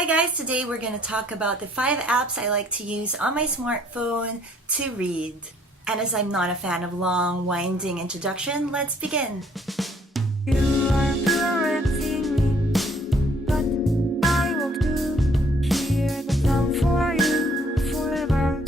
Hi guys, today we're going to talk about the 5 apps I like to use on my smartphone to read. And as I'm not a fan of long, winding introduction, let's begin. You are correcting me, but I will hear the song for you forever.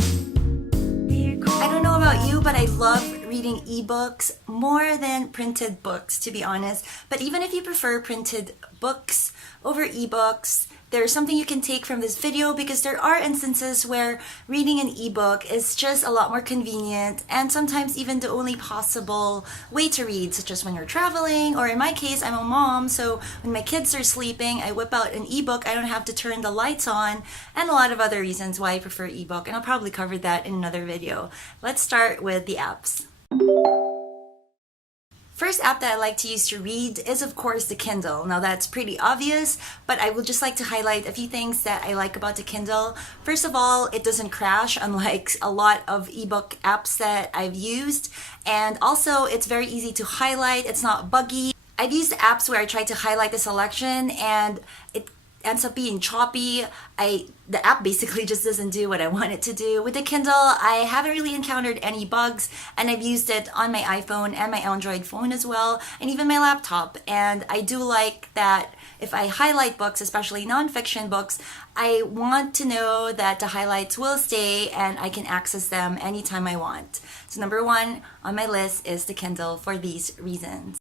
I don't know about you, but I love reading ebooks more than printed books, to be honest. But even if you prefer printed books over ebooks, there's something you can take from this video because there are instances where reading an ebook is just a lot more convenient and sometimes even the only possible way to read, such as when you're traveling, or in my case, I'm a mom, so when my kids are sleeping, I whip out an ebook, I don't have to turn the lights on, and a lot of other reasons why I prefer ebook, and I'll probably cover that in another video. Let's start with the apps. First app that I like to use to read is of course the Kindle. Now that's pretty obvious, but I would just like to highlight a few things that I like about the Kindle. First of all, it doesn't crash unlike a lot of ebook apps that I've used. And also it's very easy to highlight, it's not buggy. I've used apps where I try to highlight the selection and it ends up being choppy. The app basically just doesn't do what I want it to do. With the Kindle, I haven't really encountered any bugs, and I've used it on my iPhone and my Android phone as well, and even my laptop. And I do like that if I highlight books, especially nonfiction books, I want to know that the highlights will stay and I can access them anytime I want. So number 1 on my list is the Kindle for these reasons.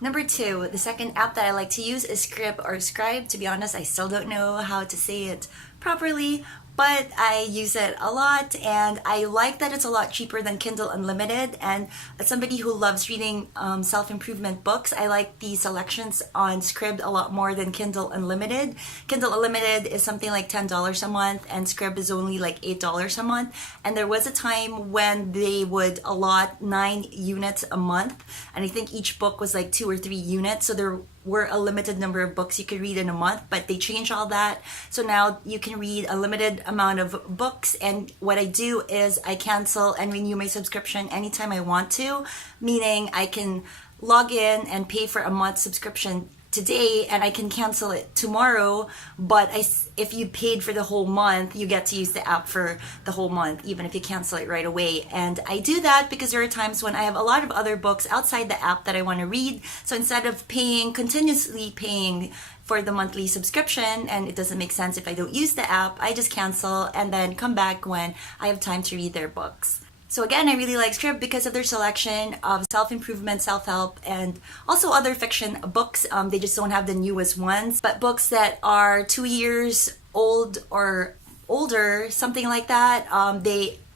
Number 2, the second app that I like to use is Scribd. To be honest, I still don't know how to say it properly, but I use it a lot and I like that it's a lot cheaper than Kindle Unlimited. And as somebody who loves reading self-improvement books, I like the selections on Scribd a lot more than Kindle Unlimited. Kindle Unlimited is something like $10 a month and Scribd is only like $8 a month. And there was a time when they would allot 9 units a month, and I think each book was like 2 or 3 units, so there were a limited number of books you could read in a month, but they changed all that. So now you can read a limited amount of books, and what I do is I cancel and renew my subscription anytime I want to, meaning I can log in and pay for a month subscription today and I can cancel it tomorrow, but if you paid for the whole month, you get to use the app for the whole month, even if you cancel it right away. And I do that because there are times when I have a lot of other books outside the app that I want to read. So instead of continuously paying for the monthly subscription, and it doesn't make sense if I don't use the app, I just cancel and then come back when I have time to read their books. So again, I really like Scribd because of their selection of self-improvement, self-help, and also other fiction books. They just don't have the newest ones, but books that are 2 years old or older, something like that,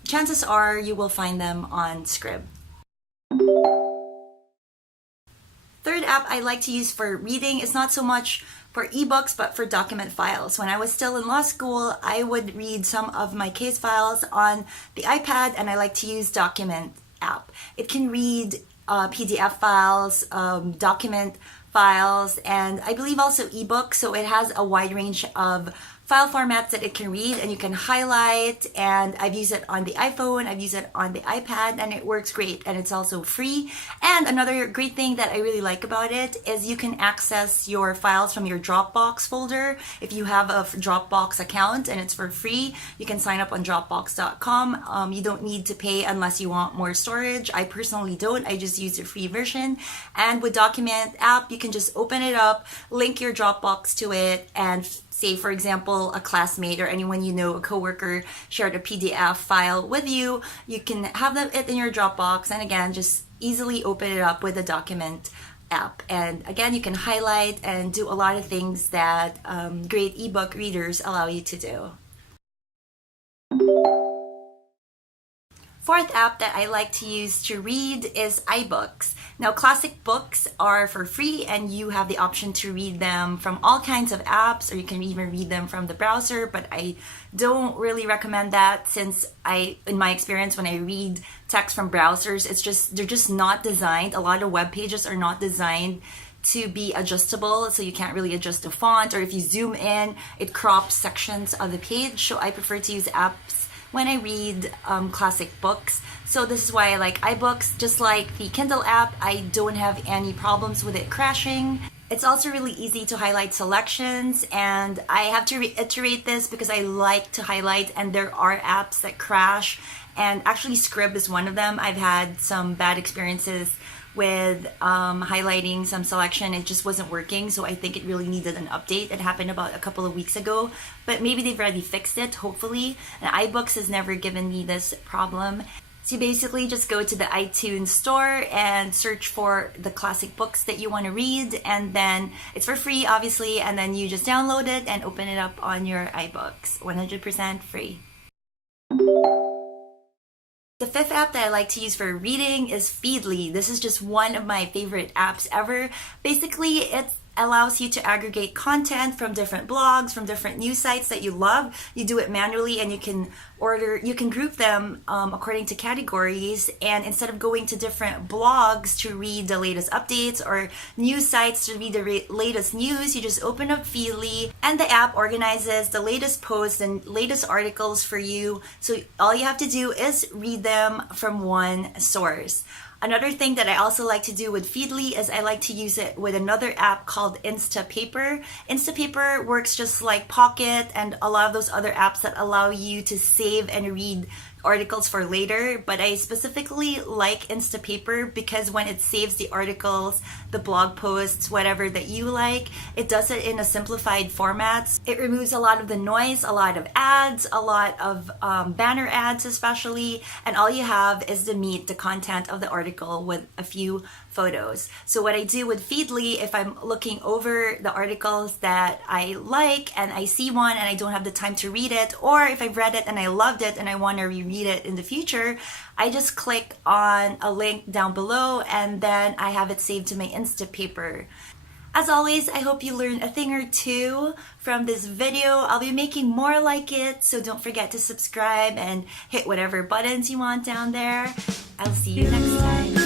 chances are you will find them on Scribd. Third app I like to use for reading is not so much for ebooks, but for document files. When I was still in law school, I would read some of my case files on the iPad, and I like to use Document app. It can read PDF files, document files, and I believe also ebooks, so it has a wide range of file formats that it can read, and you can highlight, and I've used it on the iPhone, I've used it on the iPad, and it works great, and it's also free. And another great thing that I really like about it is you can access your files from your Dropbox folder. If you have a Dropbox account and it's for free, you can sign up on Dropbox.com. You don't need to pay unless you want more storage. I personally don't, I just use the free version. And with Document app, you can just open it up, link your Dropbox to it, and say, for example, a classmate or anyone you know, a coworker, shared a PDF file with you, you can have it in your Dropbox, and again, just easily open it up with the Document app. And again, you can highlight and do a lot of things that great ebook readers allow you to do. Fourth app that I like to use to read is iBooks. Now, classic books are for free and you have the option to read them from all kinds of apps, or you can even read them from the browser, but I don't really recommend that since in my experience, when I read text from browsers, they're just not designed. A lot of web pages are not designed to be adjustable, so you can't really adjust the font, or if you zoom in, it crops sections of the page. So I prefer to use apps when I read classic books. So this is why I like iBooks. Just like the Kindle app, I don't have any problems with it crashing. It's also really easy to highlight selections, and I have to reiterate this because I like to highlight and there are apps that crash, and actually Scribd is one of them. I've had some bad experiences with highlighting some selection. It just wasn't working, so I think it really needed an update. It happened about a couple of weeks ago, but maybe they've already fixed it, hopefully. And iBooks has never given me this problem. So you basically just go to the iTunes store and search for the classic books that you want to read, and then it's for free, obviously, and then you just download it and open it up on your iBooks. 100% free. The fifth app that I like to use for reading is Feedly. This is just one of my favorite apps ever. Basically, it allows you to aggregate content from different blogs, from different news sites that you love. You do it manually, and you can group them according to categories. And instead of going to different blogs to read the latest updates or news sites to read the latest news, you just open up Feedly, and the app organizes the latest posts and latest articles for you. So all you have to do is read them from one source. Another thing that I also like to do with Feedly is I like to use it with another app called Instapaper. Instapaper works just like Pocket and a lot of those other apps that allow you to save and read articles for later, but I specifically like Instapaper because when it saves the articles, the blog posts, whatever that you like, it does it in a simplified format. It removes a lot of the noise, a lot of ads, a lot of banner ads especially, and all you have is the content of the article with a few photos. So what I do with Feedly, if I'm looking over the articles that I like and I see one and I don't have the time to read it, or if I've read it and I loved it and I want to reread it in the future, I just click on a link down below and then I have it saved to my Instapaper. As always, I hope you learned a thing or two from this video. I'll be making more like it, so don't forget to subscribe and hit whatever buttons you want down there. I'll see you next time.